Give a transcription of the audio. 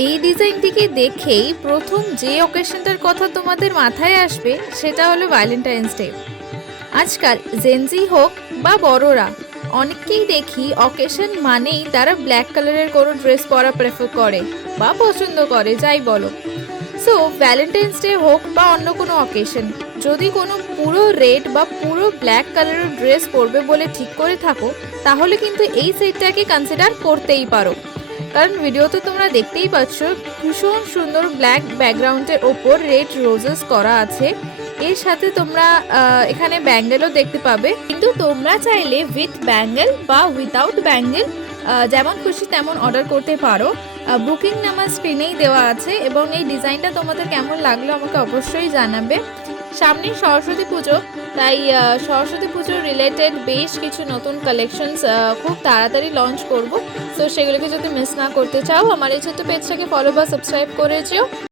এই ডিজাইনটিকে দেখেই প্রথম যে অকেশনটার কথা তোমাদের মাথায় আসবে সেটা হলো ভ্যালেন্টাইন্স ডে। আজকাল জেনজি হোক বা বড়রা, অনেককেই দেখি অকেশন মানেই তারা ব্ল্যাক কালারের কোনো ড্রেস পরা প্রেফার করে বা পছন্দ করে, যাই বলো। সো ভ্যালেন্টাইন্স ডে হোক বা অন্য কোনো অকেশন, যদি কোনো পুরো রেড বা পুরো ব্ল্যাক কালারের ড্রেস পরবে বলে ঠিক করে থাকো, তাহলে কিন্তু এই সেটটাকে কনসিডার করতেই পারো। কারণ ভিডিওতে তোমরা দেখতেই পাচ্ছ ভীষণ সুন্দর ব্ল্যাক ব্যাকগ্রাউন্ডের ওপর রেড রোজেস করা আছে। এর সাথে তোমরা এখানে ব্যাঙ্গেলও দেখতে পাবে, কিন্তু তোমরা চাইলে উইথ ব্যাঙ্গেল বা উইথাউট ব্যাঙ্গেল যেমন খুশি তেমন অর্ডার করতে পারো। বুকিং নাম্বার স্ক্রিনেই দেওয়া আছে। এবং এই ডিজাইনটা তোমাদের কেমন লাগলো আমাকে অবশ্যই জানাবে। সামনেই সরস্বতী পুজো, তাই সরস্বতী পুজোর রিলেটেড বেশ কিছু নতুন কালেকশনস খুব তাড়াতাড়ি লঞ্চ করব। সো সেগুলোকে যদি মিস না করতে চাও, আমার এই ছোট্ট পেজটাকে ফলো বা সাবস্ক্রাইব করে যেও।